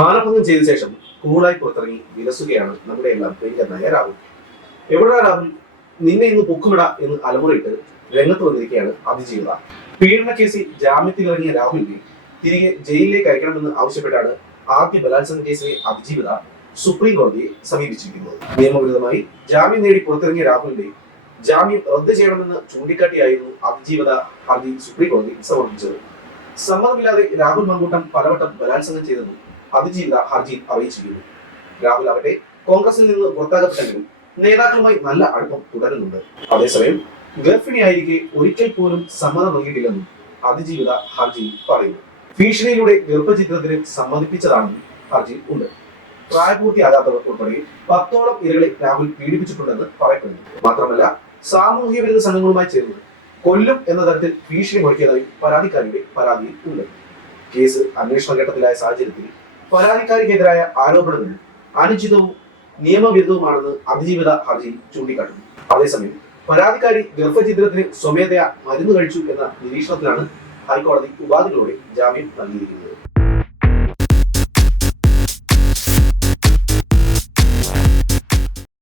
മാനഭംഗം ചെയ്ത ശേഷം കൂളായി പുറത്തിറങ്ങി വിലസുകയാണ് നമ്മുടെ എല്ലാം പ്രിയങ്കരനായ രാഹുൽ. എവിടാ രാഹുൽ, നിന്നെ ഇന്ന് പൊക്കുമിട എന്ന് അലമുറയിട്ട് രംഗത്ത് വന്നിരിക്കുകയാണ് അതിജീവിത. പീഡന കേസിൽ ജാമ്യത്തിലിറങ്ങിയ രാഹുലിനെ തിരികെ ജയിലിലേക്ക് അയക്കണമെന്ന് ആവശ്യപ്പെട്ടാണ് ആദ്യ ബലാത്സംഗ കേസിലെ അതിജീവിത സുപ്രീം കോടതിയെ സമീപിച്ചിരിക്കുന്നത്. നിയമവിരുദ്ധമായി ജാമ്യം നേടി പുറത്തിറങ്ങിയ രാഹുലിന്റെ ജാമ്യം റദ്ദ് ചെയ്യണമെന്ന് ചൂണ്ടിക്കാട്ടിയായിരുന്നു അതിജീവിത ഹർജി സുപ്രീം കോടതി സമർപ്പിച്ചത്. സമ്മതമില്ലാതെ രാഹുൽ മങ്കൂട്ടം പലവട്ടം ബലാത്സംഗം ചെയ്തെന്നും അതിജീവിത ഹർജിയിൽ അറിയിച്ചിരുന്നു. രാഹുൽ ആകട്ടെ കോൺഗ്രസിൽ നിന്ന് പുറത്താക്കപ്പെട്ടെങ്കിലും നേതാക്കളുമായി നല്ല അടുപ്പം തുടരുന്നുണ്ട്. അതേസമയം ഗർഭിണിയായിരിക്കെ ഒരിക്കൽ പോലും സമ്മതം നൽകിയിട്ടില്ലെന്നും അതിജീവിത ഹർജിയിൽ പറയുന്നു. ഭീഷണിയിലൂടെ ഗർഭചിത്രത്തിന് സമ്മതിപ്പിച്ചതാണെന്നും ഹർജിയിൽ ഉണ്ട്. പ്രായപൂർത്തിയാകാത്തവർ ഉൾപ്പെടെ 10ഓളം ഇരകളെ രാഹുൽ പീഡിപ്പിച്ചിട്ടുണ്ടെന്ന് പറയപ്പെടുന്നു. മാത്രമല്ല സാമൂഹ്യ വിരുദ്ധ സംഘങ്ങളുമായി ചേർന്ന് കൊല്ലും എന്ന തരത്തിൽ ഭീഷണി മുഴക്കിയതായി പരാതിക്കാരിയുടെ പരാതിയിൽ ഉണ്ട്. കേസ് അന്വേഷണ ഘട്ടത്തിലായ സാഹചര്യത്തിൽ പരാതിക്കാരിക്കെതിരായ ആരോപണങ്ങൾ അനുചിതവും നിയമവിരുദ്ധവുമാണെന്ന് അതിജീവിത ഹർജിയിൽ ചൂണ്ടിക്കാട്ടുന്നു. അതേസമയം പരാതിക്കാരി ഗർഭചിത്രത്തിന് സ്വമേധയാ മരുന്ന് കഴിച്ചു എന്ന നിരീക്ഷണത്തിലാണ് ഹൈക്കോടതി ഉപാധികളോടെ ജാമ്യം നൽകിയിരിക്കുന്നത്.